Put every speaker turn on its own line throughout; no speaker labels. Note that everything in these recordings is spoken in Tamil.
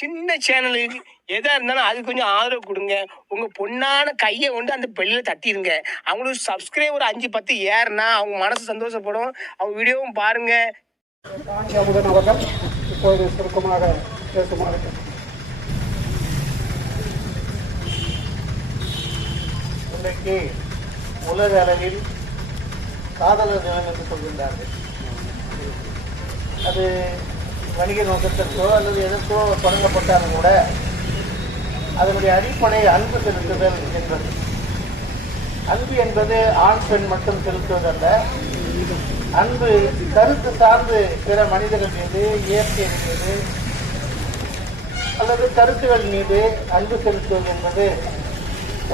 சின்ன சேனலுக்கு எதா இருந்தாலும் அது கொஞ்சம் ஆதரவு கொடுங்க. உங்க பொண்ணான கையை கொண்டு அந்த பெல்லில் தட்டிடுங்க அவங்களுக்கு சப்ஸ்கிரைபர் அஞ்சு பத்து ஏறுனா அவங்க மனசு சந்தோஷப்படும். அவங்க வீடியோவும் பாருங்க.
இப்போது சுருக்கமாக பேசுமாறு
இன்றைக்கு உலக அளவில் காதலர் தினம் என்று சொல்கின்றார்கள். அது வணிக நோக்கத்திற்கோ அல்லது எதற்கோ தொடங்கப்பட்டாலும் கூட அதனுடைய அடிப்படை அன்பு செலுத்துதல் என்பது. அன்பு என்பது ஆண் பெண் மட்டும் செலுத்துவதல்ல. அன்பு கருத்து சார்ந்து பிற மனிதர்கள் மீது இயற்கை மீது அல்லது கருத்துகள் மீது அன்பு செலுத்துவது என்பது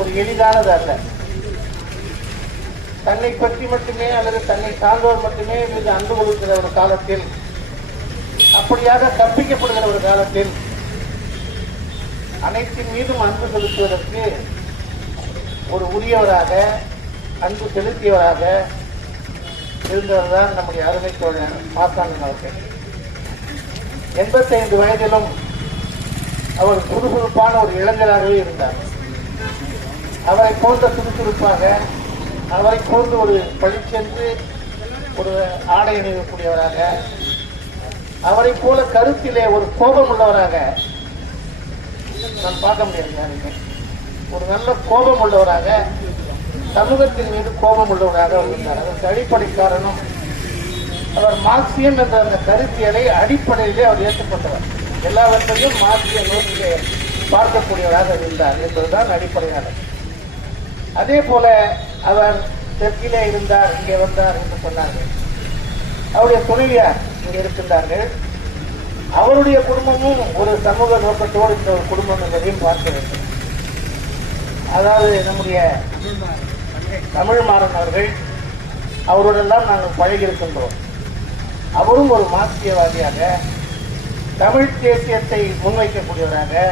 ஒரு எளிதானது அல்ல. தன்னை பற்றி மட்டுமே அல்லது தன்னை சார்ந்தவர் மட்டுமே மீது அன்பு கொடுக்கிற ஒரு காலத்தில் அப்படியாக தப்பிக்கப்படுகிற ஒரு காலத்தில் அனைத்தின் மீதும் அன்பு செலுத்துவதற்கு ஒரு உரியவராக அன்பு செலுத்தியவராக இருந்தவர் தான் நம்முடைய அருமை தோழன் மாசாமி அவர்கள். எண்பத்தைந்து வயதிலும் அவர் சுறுசுறுப்பான ஒரு இளைஞராகவே இருந்தார். அவரை போன்ற சுறுசுறுப்பாக அவரை போன்று ஒரு பழிச்சென்று ஒரு ஆடை அணியக்கூடியவராக அவரை போல கருத்திலே ஒரு கோபம் உள்ளவராக நான் பார்க்க முடியாது ஒரு நல்ல கோபம் உள்ளவராக சமூகத்தின் மீது கோபம் உள்ளவராக அவர் இருந்தார். அதற்கு அடிப்படை காரணம் அவர் மார்க்சியம் என்ற அந்த கருத்தியலை அடிப்படையிலே அவர் ஏற்றுக்கொண்டவர். எல்லாவற்றையும் மார்க்சிய நோக்கிலே பார்க்கக்கூடியவராக இருந்தார் என்பதுதான் அடிப்படையானது அதே போல அவர் தெற்கிலே இருந்தார் இங்கே வந்தார் என்று சொன்னார்கள். அவருடைய துணைவியார் இங்கே இருக்கின்றார்கள். அவருடைய குடும்பமும் ஒரு சமூக நோக்கத்தோடு இந்த ஒரு குடும்பம் என்பதையும் பார்க்க வேண்டும். அதாவது நம்முடைய தமிழ் மாறன் அவர்கள் அவரோடெல்லாம் நாங்கள் பழகி இருக்கின்றோம். அவரும் ஒரு மார்க்சியவாதியாக தமிழ் தேசியத்தை முன்வைக்கக்கூடியவராக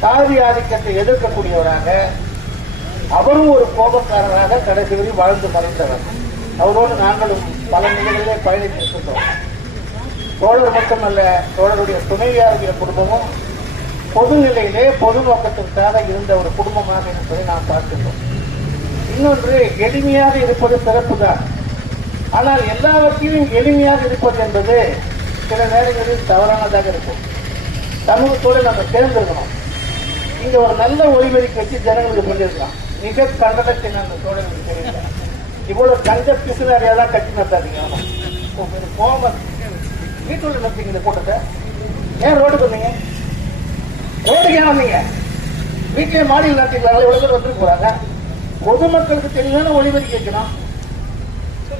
சாதி ஆதிக்கத்தை எதிர்க்கக்கூடியவராக அவரும் ஒரு கோபக்காரராக கடைசி வரை வாழ்ந்து மறைந்தவர். அவரோடு நாங்களும் பல நிலைகளிலே பயணித்திருக்கின்றோம். தோழர் மட்டுமல்ல தோழருடைய துணைவியாருடைய குடும்பமும் பொது நிலையிலே பொது நோக்கத்திற்காக இருந்த ஒரு குடும்பமாக இருப்பதை நாம் பார்க்கின்றோம். இன்னொன்று எளிமையாக இருப்பது சிறப்பு தான் ஆனால் எல்லாவற்றையும் எளிமையாக இருப்பது என்பது சில நேரங்களில் தவறானதாக இருக்கும். சமூகத்தோடு நம்ம தேர்ந்தெடுக்கணும். இங்க ஒரு நல்ல ஒளிமதிக்கு வச்சு ஜனங்களுக்கு சொல்லியிருக்கலாம் மிக கண்டனத்தை நான் அந்த தோழர்களுக்கு தெரிவித்தேன் இவ்வளவு கண்ட பிசுனாரியா தான் கட்டி நடத்தாதீங்க. ஆமா. கோபம் வீட்டுள்ள நடத்தீங்க இந்த கூட்டத்தை. ஏன் ரோடுக்கு வந்தீங்க? ரோடுக்கு ஏன் வந்தீங்க? வீட்டிலே மாடியில் நடத்திக்கலாம் இவ்வளவு பேர் வந்துட்டு போறாங்க. பொதுமக்களுக்கு தெளிவான ஒளிபெருக்கி வைக்கணும்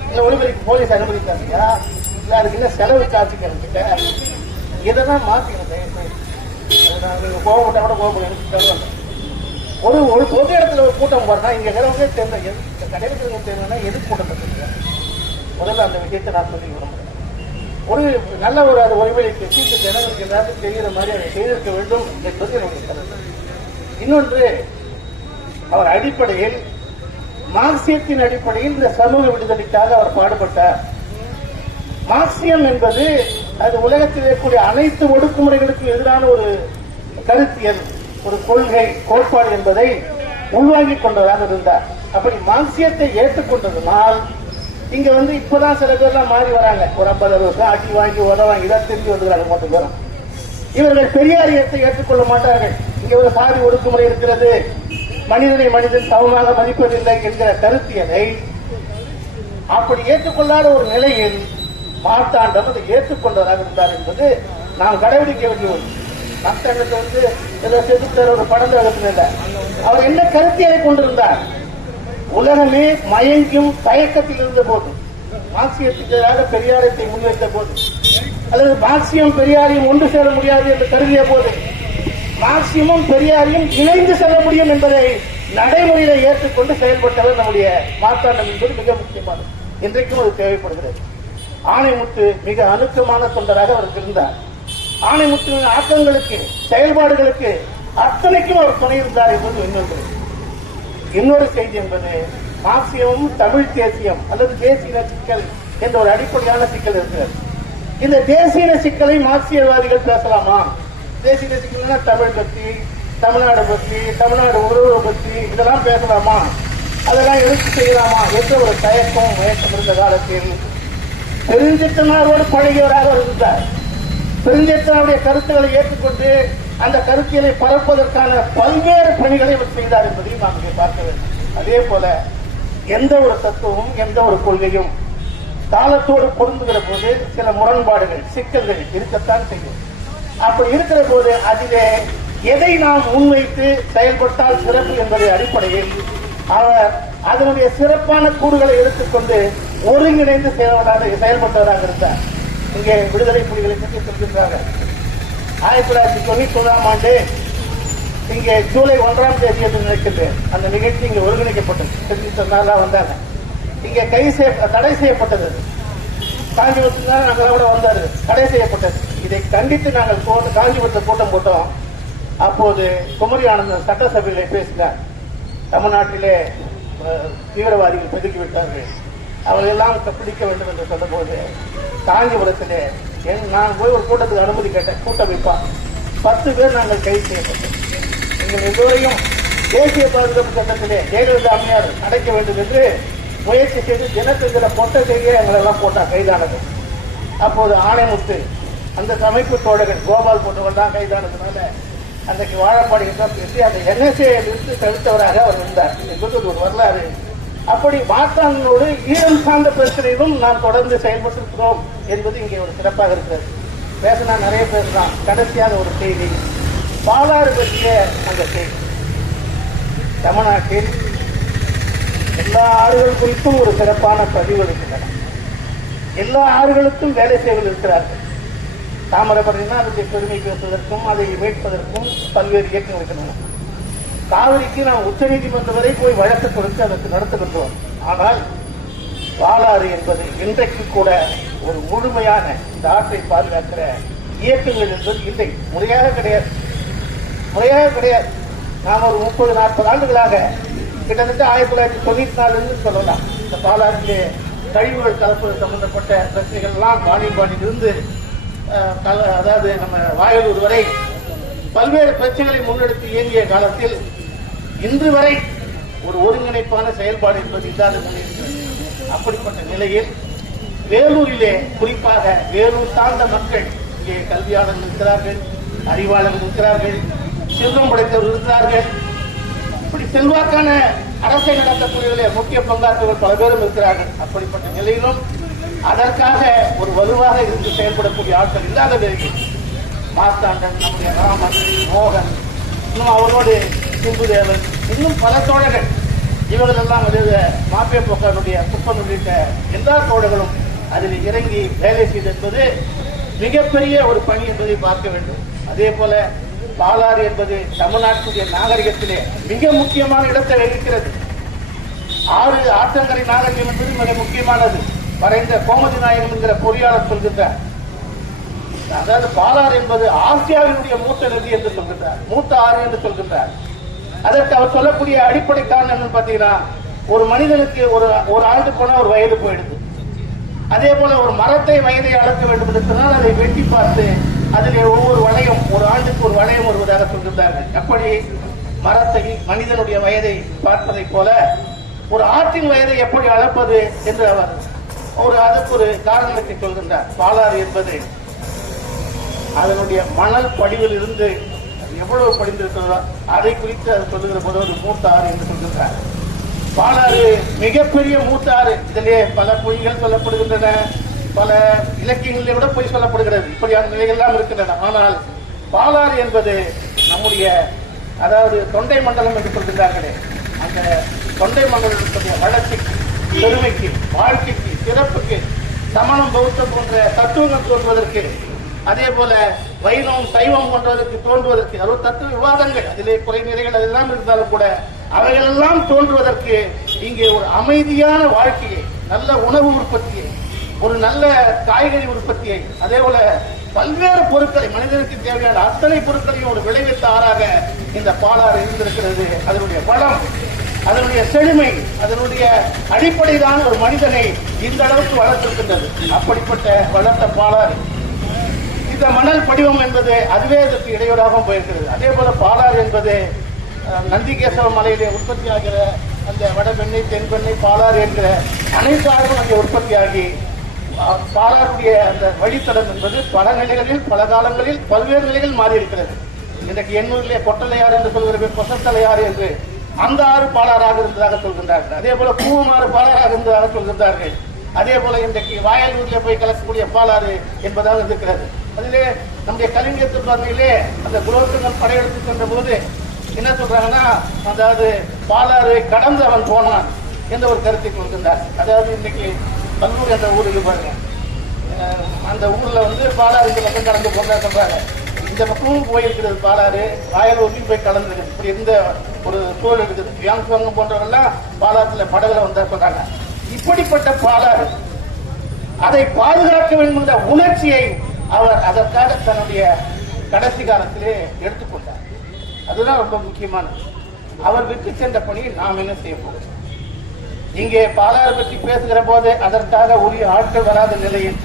இல்ல ஒளிபெருக்கி போலீஸ் அனுமதிக்காதீங்களா இல்ல அதுக்கு என்ன செலவு காட்சிக்கிறேன் கிடைச்சிட்ட இதெல்லாம் மாத்திக்கணும் தயவு நான் கோவப்பட்டா கூட கோவப்படும் தேவை ஒரு ஒரு பொது இடத்துல ஒரு கூட்டம் போறா இங்க இருக்கிறவங்க தெரிந்த எது- இந்த கடைபிடிக்கிறவங்க தெரியும்னா எது கூட்டம் முதல்ல அந்த விஷயத்தை நான் சொல்லி விரும்புகிறேன் ஒரு நல்ல ஒரு அது ஒளிவெளிக்கு வச்சு ஜனங்களுக்கு எல்லாத்தையும் தெரிகிற மாதிரி அதை செய்திருக்க வேண்டும் என்பது என்னுடைய கருத்து இன்னொன்று அவர் அடிப்படையில் மார்க்சியத்தின் அடிப்படையில் இந்த சமூக விடுதலைக்காக அவர் பாடுபட்டார். மார்க்சியம் என்பது அது உலகத்தில் இருக்கக்கூடிய அனைத்து ஒடுக்குமுறைகளுக்கும் எதிரான ஒரு கருத்தியல் ஒரு கொள்கை கோட்பாடு என்பதை உள்வாங்கிக் கொண்டதாக இருந்தார். அப்படி மார்க்சியத்தை ஏற்றுக்கொண்டதுனால் இங்க வந்து இப்பதான் சில பேர்லாம் மாறி வராங்க. ஒரு ஐம்பது அறுபது வருஷம் அடி வாங்கி உத வாங்கி தான் திரும்பி வந்துக்கிறாங்க மொத்தம் பேரும். இவர்கள் பெரியாரியத்தை ஏற்றுக்கொள்ள மாட்டார்கள். இங்க ஒரு சாதி ஒடுக்குமுறை இருக்கிறது. மனிதனை மனிதன் சமமாக மதிப்பதில்லை என்கிற கருத்தியலை அப்படி ஏற்றுக்கொள்ளாத ஒரு நிலையில் மார்த்தாண்டம் அதை ஏற்றுக்கொண்டதாக இருந்தார் என்பது நாம் கடைபிடிக்க வேண்டிய ஒன்று. மார்த்தாண்டத்தை வந்து ஏதோ செதுக்கிற ஒரு படம் இல்லை அவர் என்ன கருத்தியலை கொண்டிருந்தார்? உலகமே மயங்கும் தயக்கத்தில் இருந்த போது மார்க்சியத்துக்கு எதிராக பெரியாரத்தை முன்வைத்த போது அல்லது மார்க்சியம் பெரியாரையும் ஒன்று சேர முடியாது என்று கருதிய போது மார்க்சியமும் பெரியாரையும் இணைந்து செல்ல முடியும் என்பதை நடைமுறையில ஏற்றுக்கொண்டு செயல்பட்டவர் நம்முடைய மார்த்தாண்டம் என்பது மிக முக்கியமானது. இன்றைக்கும் அது தேவைப்படுகிறது. ஆணைமுத்து மிக அணுக்கமான தொண்டராக அவர் இருந்தார். ஆணைமுத்துவின் ஆக்கங்களுக்கு செயல்பாடுகளுக்கு அத்தனைக்கும் அவர் துணை இருந்தார் என்பது இன்னொன்று இன்னொரு செய்தி என்பது மார்க்சியமும் தமிழ் தேசியம் அல்லது தேசிய சிக்கல் என்ற ஒரு அடிப்படையான சிக்கல் இருக்கிறது. இந்த தேசிய சிக்கலை மார்க்சியவாதிகள் பேசலாமா? தேசிய சிக்கல்னா தமிழ் பற்றி தமிழ்நாடு பற்றி தமிழ்நாடு உறவு பற்றி இதெல்லாம் பேசலாமா? அதெல்லாம் எடுத்து செய்யலாமா? என்ற ஒரு தயக்கம் மயக்கம் இருந்த காலத்தில் பெருஞ்சித்தனாரோடு பழகியவராக இருந்தார். பெருஞ்சித்தனாருடைய கருத்துக்களை ஏற்றுக்கொண்டு அந்த கருத்தியலை பரப்புவதற்கான பல்வேறு பணிகளை அவர் செய்தார் என்பதையும் நாம் இங்கே பார்க்க வேண்டும். அதே போல எந்த ஒரு தத்துவமும் எந்த ஒரு கொள்கையும் காலத்தோடு பொருந்துகிற போது சில முரண்பாடுகள் சிக்கல்கள் இருக்கத்தான் செய்யும். அப்படி இருக்கிற போது அதிலே எதை நாம் முன்வைத்து செயல்பட்டால் சிறப்பு என்பதை அடிப்படையில் அவர் அதனுடைய சிறப்பான கூறுகளை எடுத்துக்கொண்டு ஒருங்கிணைந்து செயல்படாத செயல்பட்டவராக இருந்தார். இங்கே விடுதலை புலிகளை பற்றி சொல்கின்றார்கள். ஆயிரத்தி தொள்ளாயிரத்தி தொண்ணூத்தி ஒன்றாம் ஆண்டு இங்கே ஜூலை ஒன்றாம் தேதி என்று நினைக்கின்றேன் அந்த நிகழ்ச்சி இங்கே ஒருங்கிணைக்கப்பட்டது. தெரிஞ்சு சொன்னாலாம் வந்தாங்க. இங்கே கை செய்ய தடை செய்யப்பட்டது. காஞ்சிபுரத்துக்கு தான் நாங்கள் கூட வந்தாரு. தடை செய்யப்பட்டது. இதை கண்டித்து நாங்கள் கூட்ட- காஞ்சிபுரத்தில் கூட்டம் போட்டோம். அப்போது குமரி ஆனந்தன் சட்டசபையிலே பேசினார். தமிழ்நாட்டிலே தீவிரவாதிகள் பெருக்கிவிட்டார்கள் அவர்களெல்லாம் பிடிக்க வேண்டும் என்று சொன்னபோது காஞ்சிபுரத்திலே நான் போய் ஒரு கூட்டத்துக்கு அனுமதி கேட்டேன். கூட்டம் வைப்பான் பத்து பேர் நாங்கள் கைது செய்யப்பட்டோம். எங்கள் எல்லோரையும் தேசிய பாதுகாப்பு சட்டத்திலே ஜெயலலிதா அம்மையார் அடைக்க வேண்டும் என்று முயற்சி செய்து தினத்தந்திர பொட்ட செய்தியை எங்களெல்லாம் போட்டான் கைதானது அப்போது ஆணைமுத்து அந்த சமைப்பு தோழர்கள் கோபால் போன்றவர்கள் தான் கைதானதுனால அன்றைக்கு வாழப்பாடிகள் தான் பேசி அந்த என்எஸ்ஏலிருந்து தடுத்தவராக அவர் இருந்தார். என்பது ஒரு வரலாறு. அப்படி மாற்றாங்களோடு ஈரம் சார்ந்த பிரச்சனையிலும் நாம் தொடர்ந்து செயல்பட்டிருக்கிறோம் என்பது இங்கே ஒரு சிறப்பாக இருக்கிறது. பேசினா நிறைய பேர் தான். கடைசியாக ஒரு செய்தி. பாலாறு பற்றிய அந்த செய்தி. தமிழ்நாட்டில் எல்லா ஆறுகள் குறித்தும் ஒரு சிறப்பான பதிவு இருக்கின்றன. எல்லா ஆறுகளுக்கும் வேலை செய்வர்கள் இருக்கிறார்கள். தாமிரபரணினா அதனுடைய பெருமை பேசுவதற்கும் அதை மீட்பதற்கும் பல்வேறு இயக்கங்கள் இருக்கின்றன. காவிரிக்கு நாம் உச்சநீதிமன்றம் வரை போய் வழக்கு கொடுத்து அதற்கு நடத்துகின்றோம் ஆனால் வாலாறு என்பது இன்றைக்கு கூட ஒரு முழுமையான இந்த ஆற்றை பாதுகாக்கிற இயக்கங்கள் என்பது இல்லை. முறையாக கிடையாது. முறையாக கிடையாது. நாம் ஒரு முப்பது நாற்பது ஆண்டுகளாக கிட்டத்தட்ட ஆயிரத்தி தொள்ளாயிரத்தி தொண்ணூத்தி நாலுன்னு சொல்லலாம். இந்த பாலாற்றிலே கழிவுகள் கலப்பது சம்பந்தப்பட்ட பிரச்சனைகள் எல்லாம் வாணிபாடியிலிருந்து கல- அதாவது நம்ம வாயலூர் வரை பல்வேறு பிரச்சனைகளை முன்னெடுத்து இயங்கிய காலத்தில் இன்று வரை ஒரு ஒருங்கிணைப்பான செயல்பாடு என்பது இல்லாத அப்படிப்பட்ட நிலையில் வேலூரிலே குறிப்பாக வேலூர் சார்ந்த மக்கள் இங்கே கல்வியாளர்கள் இருக்கிறார்கள் அறிவாளர்கள் இருக்கிறார்கள் செல்வம் படைத்தவர்கள் இருக்கிறார்கள். இப்படி செல்வாக்கான அரசை நடத்தக்கூடியவர்களே முக்கிய பங்காற்றவர் பல பேரும் இருக்கிறார்கள். அப்படிப்பட்ட நிலையிலும் அதற்காக ஒரு வலுவாக இருந்து செயல்படக்கூடிய ஆட்கள் இல்லாத நிலையில் மார்த்தாண்டன் நம்முடைய ராமன் மோகன் இன்னும் அவரோடு கும்புதேவன் இன்னும் பல தோழர்கள் இவர்கள் எல்லாம் அதாவது மாப்பிய போக்கனுடைய குப்பன் உள்ளிட்ட எல்லா தோழர்களும் அதில் இறங்கி வேலை செய்தது என்பது மிகப்பெரிய ஒரு பணி என்பதை பார்க்க வேண்டும். அதே போல பாலாறு என்பது தமிழ்நாட்டுடைய நாகரிகத்திலே மிக முக்கியமான இடத்தை வகிக்கிறது. ஆறு ஆற்றங்கரை நாகரிகம் என்பது மிக முக்கியமானது. வரைந்த கோமதி நாயகம் என்கிற பொறியாளர் சொல்கின்றார் அதாவது பாலாறு என்பது ஆசியாவினுடைய மூத்த நதி என்று சொல்கின்றார். மூத்த ஆறு என்று சொல்கின்றார். அதற்கு அவர் சொல்லக்கூடிய அடிப்படை காரணம் என்னன்னு ஒரு மனிதனுக்கு ஒரு ஒரு ஆண்டு போனா ஒரு வயது போயிடுது. அதே போல ஒரு மரத்தை வயதை அளக்க வேண்டும் என்று சொன்னால் அதை வெட்டி பார்த்து அதிலே ஒவ்வொரு வளையம் ஒரு ஆண்டுக்கு ஒரு வளையம் வருவதாக சொல்கின்றார்கள் அப்படி மரத்தை மனிதனுடைய வயதை பார்ப்பதைப் போல ஒரு ஆற்றின் வயதை எப்படி அளப்பது என்று அவர் ஒரு அதுக்கு ஒரு காரணத்தை சொல்கின்றார். பாலாறு என்பது அதனுடைய மணல் படிவில் இருந்து எவ்வளவு படிந்திருக்கிறதோ அதை குறித்து அது சொல்லுகிற போது ஒரு மூத்த ஆறு என்று சொல்கின்றார். பாலாறு மிகப்பெரிய மூத்த ஆறு. இதிலே பல பொய்கள் சொல்லப்படுகின்றன. பல இலக்கியங்களிலே கூட பொய் சொல்லப்படுகிறது. இப்படியான நிலைகள்லாம் இருக்கின்றன. ஆனால் பாலாறு என்பது நம்முடைய அதாவது தொண்டை மண்டலம் என்று சொல்கின்றார்களே. அந்த தொண்டை மண்டலத்துடைய வளர்ச்சிக்கு பெருமைக்கு வாழ்க்கைக்கு சிறப்புக்கு சமணம் பௌத்தம் போன்ற தத்துவங்கள் தோன்றுவதற்கு அதே போல வைணவம் சைவம் போன்றதற்கு தோன்றுவதற்கு அதாவது தத்துவ விவாதங்கள் அதிலே குறைநிலைகள் அதெல்லாம் இருந்தாலும் கூட அவைகளெல்லாம் தோன்றுவதற்கு இங்கே ஒரு அமைதியான வாழ்க்கையை நல்ல உணவு உற்பத்தியை ஒரு நல்ல காய்கறி உற்பத்தியை அதே போல பல்வேறு பொருட்களை மனிதனுக்கு தேவையான அத்தனை பொருட்களையும் ஒரு விளைவித்த ஆறாக இந்த பாலாறு இருந்திருக்கிறது. அதனுடைய வளம் அதனுடைய செழுமை அதனுடைய அடிப்படைதான் ஒரு மனிதனை இந்த அளவுக்கு வளர்த்திருக்கின்றது. அப்படிப்பட்ட வளர்த்த பாலாறு இந்த மணல் படிவம் என்பது அதுவே அதற்கு இடையூறாகவும் போயிருக்கிறது. அதே போல பாலாறு என்பது நந்திகேசவ மலையிலே உற்பத்தி ஆகிற அந்த வடபெண்ணை தென்பெண்ணை பாலாறு என்கிற அனைத்து ஆறும் அங்கே உற்பத்தியாகி பாலாருடைய அந்த வழித்தடம் என்பது பல நிலைகளில் பல காலங்களில் பல்வேறு நிலைகள் மாறி இருக்கிறது இன்றைக்கு எண்ணூரிலே கொட்டலையாறு என்று சொல்கிற கொசத்தலையாறு என்று அந்த ஆறு பாலாறாக இருந்ததாக சொல்கின்றார்கள். அதே போல பூவமாறு பாலாறாக இருந்ததாக சொல்கின்றார்கள். அதே போல இன்றைக்கு வாயலூரில் போய் கலக்கக்கூடிய பாலாறு என்பதாக இருக்கிறது. அதிலே நம்முடைய கலிங்கத்தில் பகுதியிலே அந்த குலோத்துங்கள் படையெடுத்து சென்ற போது என்ன சொல்றாங்கன்னா அதாவது பாலாறு கடந்து அவன் போனான் என்ற ஒரு கருத்தை கொள்கின்றார் அதாவது இன்னைக்கு கல்லூர் என்ற ஊருக்கு பாருங்க. அந்த ஊர்ல வந்து பாலாறு இந்த பக்கம் கடந்து போனா சொல்றாங்க. இந்த பக்கமும் போயிருக்கிறது பாலாறு வாயலூர்லையும் போய் கலந்து இப்படி இருந்த ஒரு சூழல் இருக்குது? வியாங்சுவாங்க போன்றவங்கெல்லாம் பாலாற்றுல படகுல வந்தா சொல்றாங்க. இப்படிப்பட்ட பாலாறு அதை பாதுகாக்க வேண்டும் என்ற உணர்ச்சியை அவர் அதற்காக தன்னுடைய கடைசி காலத்திலே எடுத்துக்கொண்டார். அதுதான் ரொம்ப முக்கியமானது. அவர் விட்டு சென்ற பணி நாம் என்ன செய்ய போகிறோம்? இங்கே பாலாறு பற்றி பேசுகிற போது அதற்காக உரிய ஆட்கள் வராத நிலையில்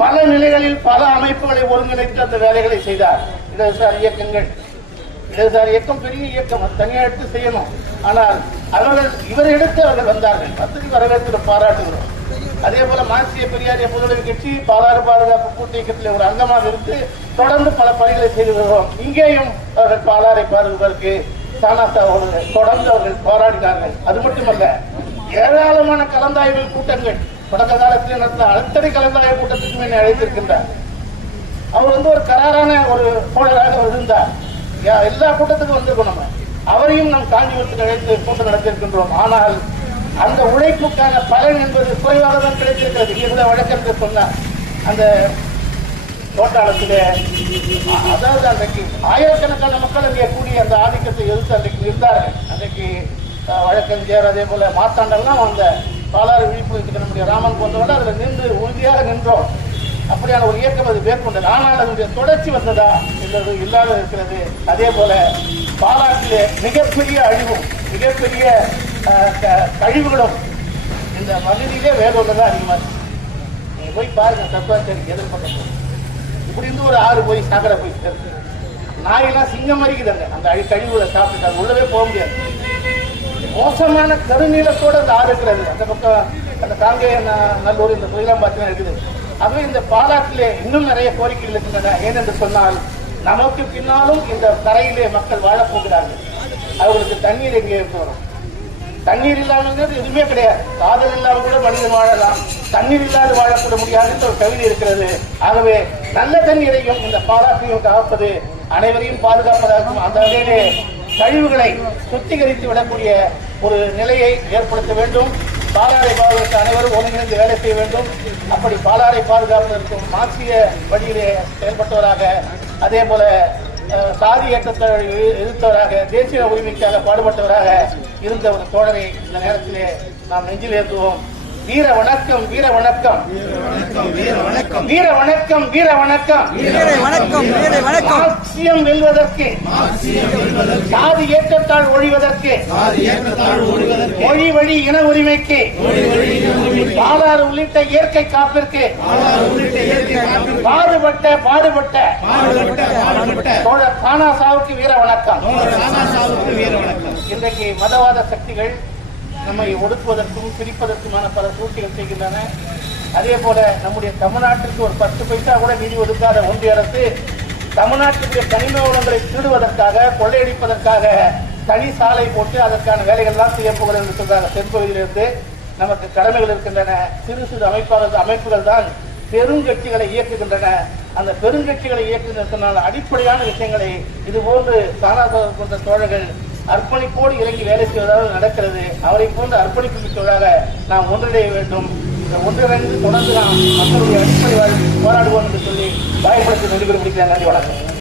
பல நிலைகளில் பல அமைப்புகளை ஒருங்கிணைத்து அந்த வேலைகளை செய்தார். இடதுசாரி இயக்கங்கள். இடதுசாரி இயக்கம் பெரிய இயக்கம் தனியாக எடுத்து செய்யணும். ஆனால் அவர்கள் இவர் எடுத்து அவர்கள் வந்தார்கள். வசதி வரவேற்று பாராட்டுகிறோம். அதே போல மாசிய பெரியாரிய முதலுதவி கட்சி பாலாறு பாதுகாப்பு கூட்டு இயக்கத்தில் ஒரு அங்கமாக இருந்து தொடர்ந்து பல பணிகளை செய்து வருகிறோம். இங்கேயும் அவர்கள் பாலாறை பாதுகாப்பதற்கு அவர்கள் தொடர்ந்து அவர்கள் போராடினார்கள். அது மட்டுமல்ல ஏராளமான கலந்தாய்வு கூட்டங்கள் தொடக்க காலத்தில் நடந்த அத்தனை கலந்தாய்வு கூட்டத்துக்கும் என்னை அழைத்திருக்கின்றார். அவர் வந்து ஒரு கராரான ஒரு தோழராக இருந்தார். எல்லா கூட்டத்துக்கும் வந்திருக்கோம் நம்ம. அவரையும் நாம் காஞ்சிபுரத்துக்கு அழைத்து கூட்டம் நடத்தியிருக்கின்றோம். ஆனால் அந்த உழைப்புக்கான பலன் என்பது குறைவாக தான் கிடைத்திருக்கிறது. இருந்த வழக்கத்தில் சொன்னார் அந்த தோட்டாளத்தில் அதாவது அன்றைக்கு ஆயிரக்கணக்கான மக்கள் அங்கே கூடி அந்த ஆதிக்கத்தை எதிர்த்து அன்றைக்கு இருந்தார்கள் அன்றைக்கு வழக்கறிஞர் அதே போல மாத்தாண்டெல்லாம் அந்த பாலாறு விழிப்புணர்வு நம்முடைய ராமன் போன்றவர்கள் அதில் நின்று உறுதியாக நின்றோம். அப்படியான ஒரு இயக்கம் அது மேற்கொண்டது. ஆனால் அதனுடைய தொடர்ச்சி வந்ததா என்பது இல்லாத இருக்கிறது. அதே போல பாலாற்றிலே மிகப்பெரிய அழிவும் மிகப்பெரிய கழிவுகளும் இந்த பகுதியிலே வேலூர்ல அதிகமாக இருக்குது நீங்க போய் பாருங்க தப்பாச்சேரி எதிர்பார்க்க இப்படி இருந்து ஒரு ஆறு போய் சாக்கடை போய் சேருது நாயெல்லாம் சிங்கம் மறிக்குதுங்க அந்த அழி கழிவுகளை சாப்பிட்டு அது உள்ளவே போக முடியாது. மோசமான கருநீளத்தோடு அந்த ஆறு இருக்கிறது. அந்த பக்கம் அந்த காங்கேய நல்லூர் இந்த தொழிலாம் பார்த்தீங்கன்னா இருக்குது. ஆகவே இந்த பாலாற்றிலே இன்னும் நிறைய கோரிக்கைகள் இருக்கின்றன. ஏனென்று சொன்னால் நமக்கு பின்னாலும் இந்த கரையிலே மக்கள் வாழப்போகிறார்கள். அவர்களுக்கு தண்ணீர் எங்கே இருந்து வரும்? தண்ணீர் இல்லாமல் எதுவுமே கிடையாது. காதல் இல்லாமல் கூட மனிதன் வாழலாம். தண்ணீர் இல்லாது வாழப்பட முடியாது ஒரு கவிதை இருக்கிறது. ஆகவே நல்ல தண்ணீரையும் இந்த பாராட்டையும் காப்பது அனைவரையும் பாதுகாப்பதாகவும் அந்த வகையிலே கழிவுகளை சுத்திகரித்து விடக்கூடிய ஒரு நிலையை ஏற்படுத்த வேண்டும். பாலாறை பாதுகாக்க அனைவரும் ஒருங்கிணைந்து வேலை செய்ய வேண்டும். அப்படி பாலாறை பாதுகாப்பதற்கும் மாற்றிய வழியிலே செயல்பட்டவராக அதே போல சாதி ஏற்றத்தை எதிர்த்தவராக தேசிய உரிமைக்காக பாடுபட்டவராக இருந்த ஒரு தோழரை இந்த நேரத்திலே நாம் நெஞ்சில் ஏற்றுவோம். வீர வணக்கம் வீர வணக்கம். வீர வணக்கம் வீர வணக்கம்.
வீர வணக்கம் வீர வணக்கம்
மார்க்சியம் வெல்வதற்கு சாதி ஏற்றத்தாழ் ஒழிவதற்கு மொழி வழி இன உரிமைக்கு பாலாறு உள்ளிட்ட இயற்கை காப்பிற்கு பாடுபட்ட பாடுபட்ட தோழர் தானாசாவுக்கு வீர வணக்கம். இன்றைக்கு மதவாத சக்திகள் நம்மை ஒடுக்குவதற்கும் பிரிப்பதற்குமான பல சூழ்ச்சிகள் செய்கின்றன. அதே போல நம்முடைய தமிழ்நாட்டிற்கு ஒரு பத்து பைசா கூட நிதி ஒதுக்காத ஒன்றிய அரசு தமிழ்நாட்டுடைய கனிம வளங்களை திருடுவதற்காக கொள்ளையடிப்பதற்காக தனி சாலை போட்டு அதற்கான வேலைகள்லாம் செய்ய போகிறது என்று சொல்றாங்க. தென்பகுதியிலிருந்து நமக்கு கடமைகள் இருக்கின்றன. சிறு சிறு அமைப்பாளர் அமைப்புகள் தான் பெருங்கட்சிகளை இயக்குகின்றன. அந்த பெருங்கட்சிகளை இயக்குகின்றனால் அடிப்படையான விஷயங்களை இது போன்று தானாக கொண்ட தோழர்கள் அர்ப்பணிப்போடு இறங்கி வேலை செய்வதாக நடக்கிறது. அவரை போன்ற அர்ப்பணிப்பு மிக்கவராக நாம் ஒன்றிணைய வேண்டும். இந்த ஒன்றிணைந்து தொடர்ந்து நாம் மக்களுடைய அடிப்படை வாழ்வில் போராடுவோம் என்று சொல்லி வாய்ப்படுத்தி நடிபெற முடிக்கிறார் நன்றி வணக்கம்.